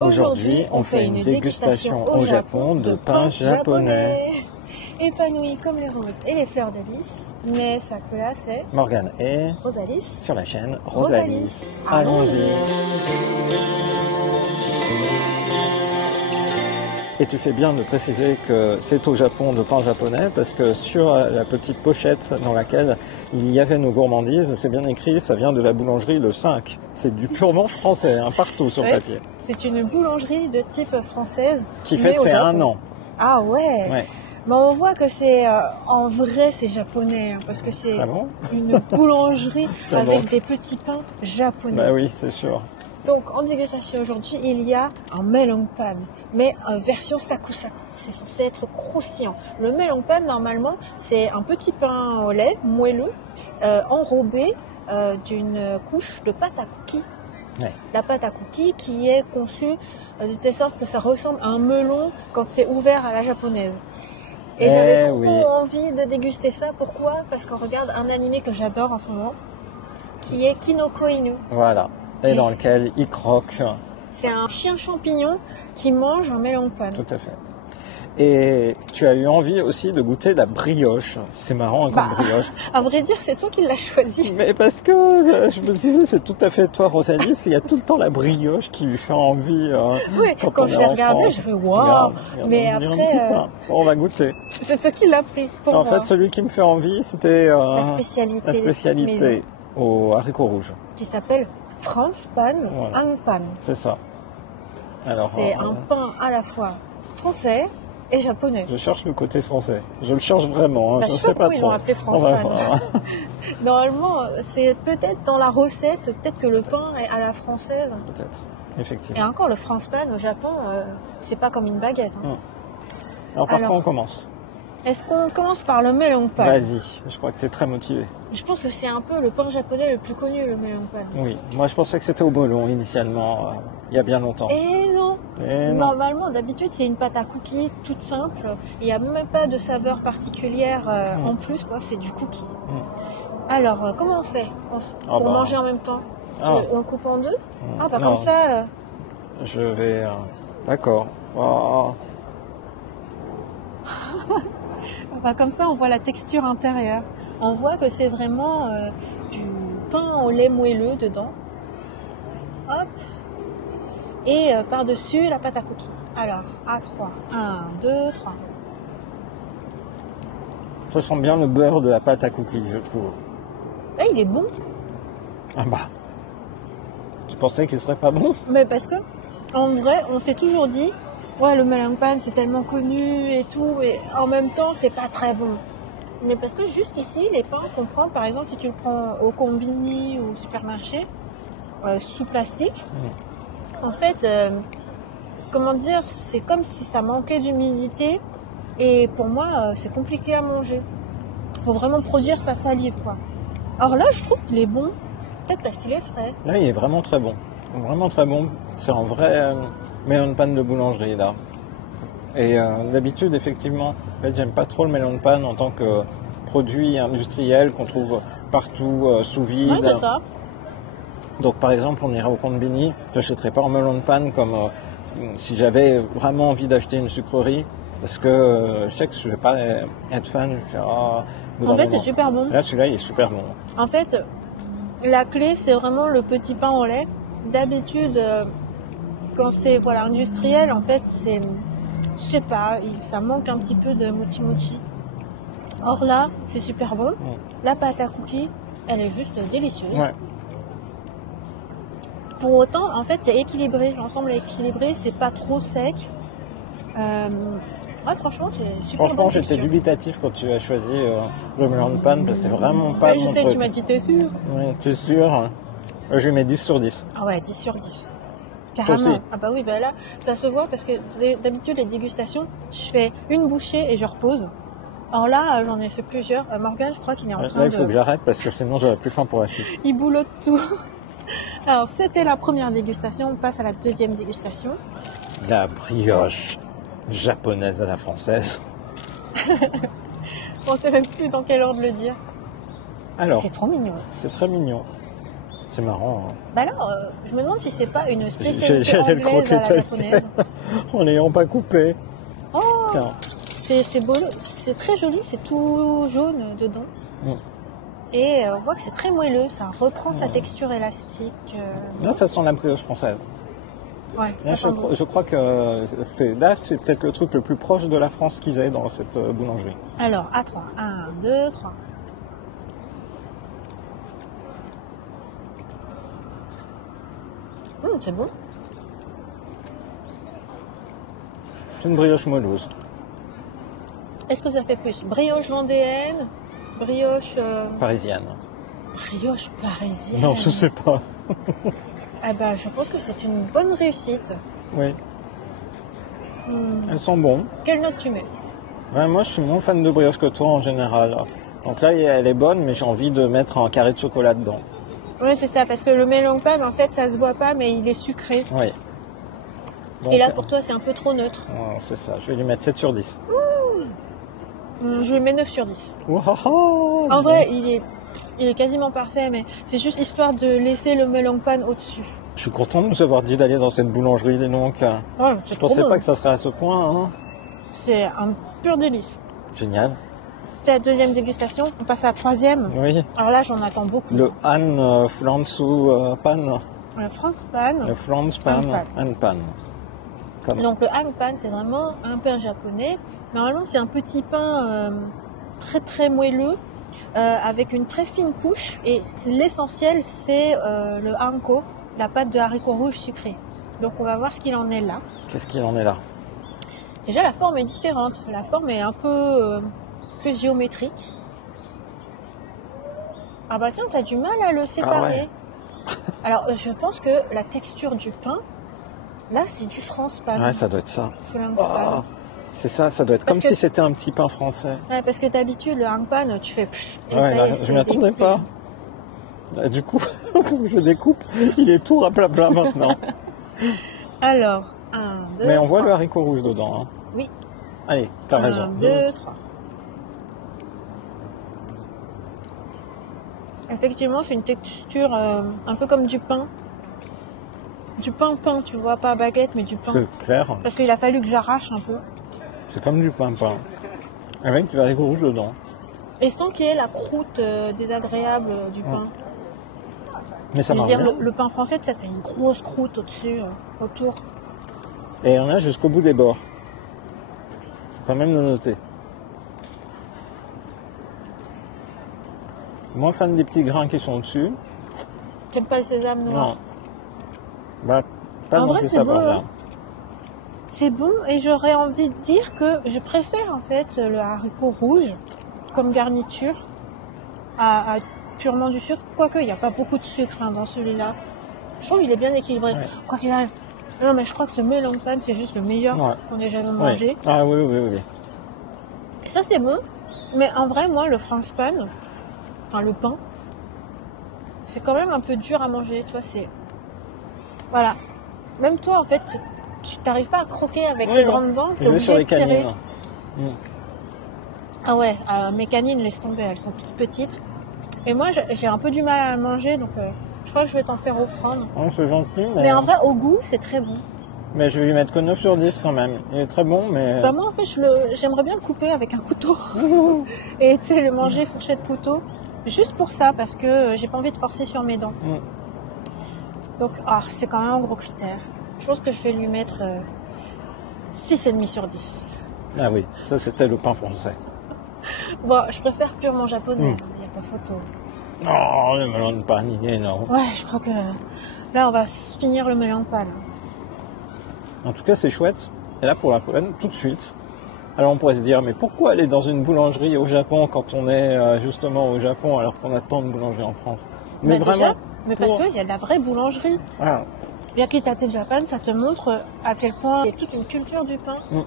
Aujourd'hui, on fait une dégustation au Japon de pain japonais. Épanoui comme les roses et les fleurs de lys. Mais ça que là, c'est Morgane et Rosalis sur la chaîne Rosalis. Allons-y. Et tu fais bien de préciser que c'est au Japon de pain japonais parce que sur la petite pochette dans laquelle il y avait nos gourmandises, c'est bien écrit, ça vient de la boulangerie Le 5. C'est du purement français, hein, partout sur le papier. C'est une boulangerie de type française. Qui fête ses 1 an. Ah ouais. Mais on voit que c'est en vrai c'est japonais hein, parce que c'est une boulangerie avec des petits pains japonais. Bah oui, c'est sûr. Donc en dégustation aujourd'hui, il y a un melonpan, mais en version saku-saku. C'est censé être croustillant. Le melonpan, normalement, c'est un petit pain au lait moelleux, enrobé d'une couche de pâte à cookies. Ouais. La pâte à cookies qui est conçue de telle sorte que ça ressemble à un melon quand c'est ouvert à la japonaise. Et j'avais trop envie de déguster ça. Pourquoi ? Parce qu'on regarde un animé que j'adore en ce moment, qui est Kinoko Inu. Voilà. Et dans lequel il croque. C'est un chien champignon qui mange un melonpan. Tout à fait. Et tu as eu envie aussi de goûter la brioche. C'est marrant comme brioche. À vrai dire, c'est toi qui l'as choisi. Mais parce que je me disais, c'est tout à fait toi, Rosalis. Il y a tout le temps la brioche qui lui fait envie. Oui, quand je l'ai regardé, je fais waouh. Mais après, on va goûter. C'est toi qui l'as pris. En fait, celui qui me fait envie, c'était la spécialité au haricot rouge. Qui s'appelle France Pan, Angpan. C'est ça. Alors, c'est un pain à la fois français et japonais. Je cherche le côté français. Je le cherche vraiment. Je ne sais pas trop. Ils l'ont appelé France Pan. Normalement, c'est peut-être dans la recette, peut-être que le pain est à la française. Peut-être, effectivement. Et encore, le France Pan au Japon, c'est pas comme une baguette. Hein. Alors, par quoi on commence ? Est-ce qu'on commence par le melonpan ? Vas-y, je crois que tu es très motivé. Je pense que c'est un peu le pain japonais le plus connu, le melonpan. Oui, moi je pensais que c'était au melon initialement, il y a bien longtemps. Et non. Normalement, d'habitude, c'est une pâte à cookies toute simple. Il n'y a même pas de saveur particulière en plus, quoi. C'est du cookie. Alors, comment on fait pour manger en même temps On le coupe en deux comme ça... Je vais... D'accord. Oh. Comme ça, on voit la texture intérieure. On voit que c'est vraiment du pain au lait moelleux dedans. Hop. Et par-dessus, la pâte à cookies. Alors, à 3. 1, 2, 3. Ça sent bien le beurre de la pâte à cookies, je trouve. Il est bon. Ah bah. Tu pensais qu'il serait pas bon ? Mais parce que, en vrai, on s'est toujours dit... Ouais, le melonpan, c'est tellement connu et tout, et en même temps, c'est pas très bon. Mais parce que juste ici, les pains qu'on prend, par exemple, si tu le prends au combini ou au supermarché, sous plastique, en fait, comment dire, c'est comme si ça manquait d'humidité, et pour moi, c'est compliqué à manger. Il faut vraiment produire sa salive, quoi. Alors là, je trouve qu'il est bon, peut-être parce qu'il est frais. Là, il est vraiment très bon. Vraiment très bon. C'est un vrai melonpan de boulangerie, là. Et d'habitude, effectivement, en fait, j'aime pas trop le melonpan en tant que produit industriel qu'on trouve partout sous vide. Oui, c'est ça. Donc, par exemple, on irait au Konbini, je n'achèterais pas un melonpan comme si j'avais vraiment envie d'acheter une sucrerie. Parce que je sais que je ne vais pas être fan. Je vais faire, en fait, c'est super bon. Là, celui-là, il est super bon. En fait, la clé, c'est vraiment le petit pain au lait. D'habitude, quand c'est industriel, en fait, c'est, je sais pas, ça manque un petit peu de mochi-mochi. Or là, c'est super bon. La pâte à cookies, elle est juste délicieuse. Ouais. Pour autant, en fait, c'est équilibré. L'ensemble est équilibré, c'est pas trop sec. Franchement, c'est super bon. Franchement, j'étais dubitatif quand tu as choisi le melonpan, parce que c'est vraiment pas je sais, tu m'as dit, t'es sûr ? Oui, t'es sûr ? Je lui mets 10 sur 10. Ah ouais, 10 sur 10. Carrément. Ah bah oui, là, ça se voit parce que d'habitude, les dégustations, je fais une bouchée et je repose. Alors là, j'en ai fait plusieurs. Morgane, je crois qu'il est en train de... Là, il faut que j'arrête parce que sinon, j'aurai plus faim pour la suite. Il boulotte tout. Alors, c'était la première dégustation. On passe à la deuxième dégustation. La brioche japonaise à la française. On ne sait même plus dans quel ordre le dire. Alors, c'est trop mignon. C'est très mignon. C'est marrant. Hein. Bah là, je me demande si c'est pas une spécialité J'allais le anglaise à la croquer japonaise. en n'ayant pas coupé. Oh, Tiens. c'est beau, c'est très joli, c'est tout jaune dedans. Mm. Et on voit que c'est très moelleux, ça reprend sa texture élastique. Là, ça sent la brioche française. Ouais, Là, ça sent bon. je crois que c'est peut-être le truc le plus proche de la France qu'ils aient dans cette boulangerie. Alors, à 3. 1, 2, 3. C'est bon. C'est une brioche moelleuse. Est-ce que ça fait plus brioche vendéenne, brioche Parisienne. brioche parisienne? Non, je sais pas. Eh ben, je pense que c'est une bonne réussite. Oui, Hmm. elles sont bonnes. Quelle note tu mets? Ouais, moi, je suis moins fan de brioche que toi en général. Donc là, elle est bonne, mais j'ai envie de mettre un carré de chocolat dedans. Oui, c'est ça, parce que le melon-pan, en fait, ça se voit pas, mais il est sucré. Oui. Donc, Et là, pour toi, c'est un peu trop neutre. c'est ça, je vais lui mettre 7 sur 10. Je lui mets 9 sur 10. Waouh, En vrai, il est quasiment parfait, mais c'est juste histoire de laisser le melon-pan au-dessus. je suis content de nous avoir dit d'aller dans cette boulangerie, dis donc. Ouais, Je c'est trop pensais bon. pas que ça serait à ce point. Hein. C'est un pur délice. Génial. C'est la deuxième dégustation. On passe à la troisième. Oui. Alors là, j'en attends beaucoup. Le Han Flansu Pan. Le France Pan. Le Flans Pan. Han Pan. Comme... Donc le Han Pan, c'est vraiment un pain japonais. Normalement, c'est un petit pain très très moelleux avec une très fine couche. Et l'essentiel, c'est le hanko, la pâte de haricots rouges sucrés. Donc on va voir ce qu'il en est là. Qu'est-ce qu'il en est là? Déjà, la forme est différente. La forme est un peu plus géométrique. Ah bah tiens, t'as du mal à le séparer. ouais. Alors, je pense que la texture du pain, là, c'est du France Pan. Ouais, ça doit être ça. France Oh, Pan. c'est ça, ça doit être Parce comme que- si c'était un petit pain français. Ouais, parce que d'habitude, le hang pan, tu fais pfff, et Ouais, ça y là, est, je c'est m'y attendais découpé. pas. Là, du coup, faut que je découpe. Il est tout raplapla maintenant. Alors, 1, 2, Mais on voit le 3. haricot rouge dedans. Hein. Oui. Allez, t'as 1, raison. 2, 3. Effectivement, c'est une texture un peu comme du pain. Du pain, tu vois, pas à baguette, mais du pain. C'est clair. Parce qu'il a fallu que j'arrache un peu. C'est comme du pain-pain. Avec du haricot rouge dedans. Et sans qu'il y ait la croûte désagréable du pain. Mais ça Je veux marche dire, bien. le pain français, tu as une grosse croûte au-dessus, autour. Et on a jusqu'au bout des bords. Faut quand même le noter. Moins fan des petits grains qui sont au-dessus. T'aimes pas le sésame noir? Non. Bah, pas En dans vrai, ces c'est bon, saveurs-là. hein. C'est bon et j'aurais envie de dire que je préfère en fait le haricot rouge comme garniture à purement du sucre. Quoique, il n'y a pas beaucoup de sucre hein, dans celui-là. Je trouve qu'il est bien équilibré. Ouais. Quoi qu'il arrive. Non, mais je crois que ce melon pan, c'est juste le meilleur Ouais. qu'on ait jamais Oui. mangé. Ah oui, oui, oui, oui. Ça, c'est bon. Mais en vrai, moi, le France pan, enfin le pain, c'est quand même un peu dur à manger. Tu vois, c'est. Voilà. Même toi, en fait, tu t'arrives pas à croquer avec Oui, tes non. grandes dents. t'es Je vais obligé sur les de tirer. canines. Mm. Ah ouais, mes canines, laisse tomber, elles sont toutes petites. Et moi, j'ai un peu du mal à la manger, donc je crois que je vais t'en faire offrande. Oh, c'est gentil, Mais en vrai, au goût, c'est très bon. mais je vais lui mettre que 9 sur 10 quand même. Il est très bon, mais... Bah moi, en fait, j'aimerais bien le couper avec un couteau. Et tu sais, le manger fourchette couteau. Juste pour ça, parce que j'ai pas envie de forcer sur mes dents. Mm. Donc, c'est quand même un gros critère. Je pense que je vais lui mettre 6,5 sur 10. Ah oui, ça c'était le pain français. Bon, je préfère purement japonais, Mm. il n'y a pas photo. Oh, le melon de pain, il est énorme. Ouais, je crois que là, on va finir le melon de pan. En tout cas, c'est chouette. Et là, pour la peine, tout de suite. Alors, on pourrait se dire, mais pourquoi aller dans une boulangerie au Japon quand on est justement au Japon alors qu'on a tant de boulangeries en France? Mais Bah, vraiment, déjà, mais parce qu'il y a de la vraie boulangerie. voilà. Yakitate Japan, ça te montre à quel point il y a toute une culture du pain. Mm.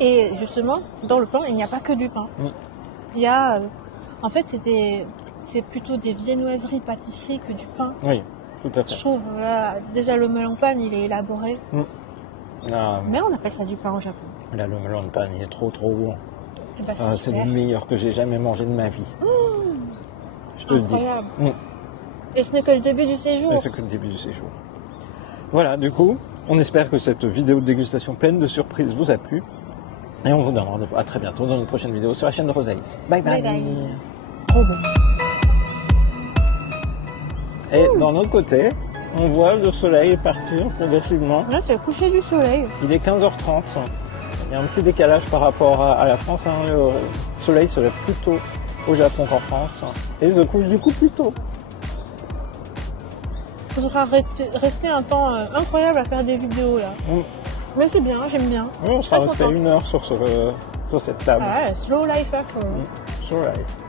Et justement, dans le pain, il n'y a pas que du pain. Mm. Il y a, en fait, c'est plutôt des viennoiseries, pâtisseries que du pain. Oui, tout à Je fait. trouve, là, déjà le melon pan, il est élaboré. Ah, Mais on appelle ça du pain au Japon. là, le melon de pain, il est trop bon. Et bah, c'est Ah, c'est super. le meilleur que j'ai jamais mangé de ma vie. Je te le dis. Incroyable. Mm. Et ce n'est que le début du séjour. Et c'est que le début du séjour. Voilà, du coup, on espère que cette vidéo de dégustation pleine de surprises vous a plu. Et on vous donne rendez-vous à très bientôt dans une prochaine vidéo sur la chaîne de Rosaïs. Bye bye. Bye bye. Trop bon. Et dans l'autre côté, on voit le soleil partir progressivement. Là, c'est le coucher du soleil. Il est 15h30. Il y a un petit décalage par rapport à la France. Hein. Le soleil se lève plus tôt au Japon qu'en France. Et se couche du coup plus tôt. Il faudra rester un temps incroyable à faire des vidéos là. Mais c'est bien, j'aime bien. Oui, on sera resté 1 heure sur cette table. Ah ouais, slow life à fond. Slow life.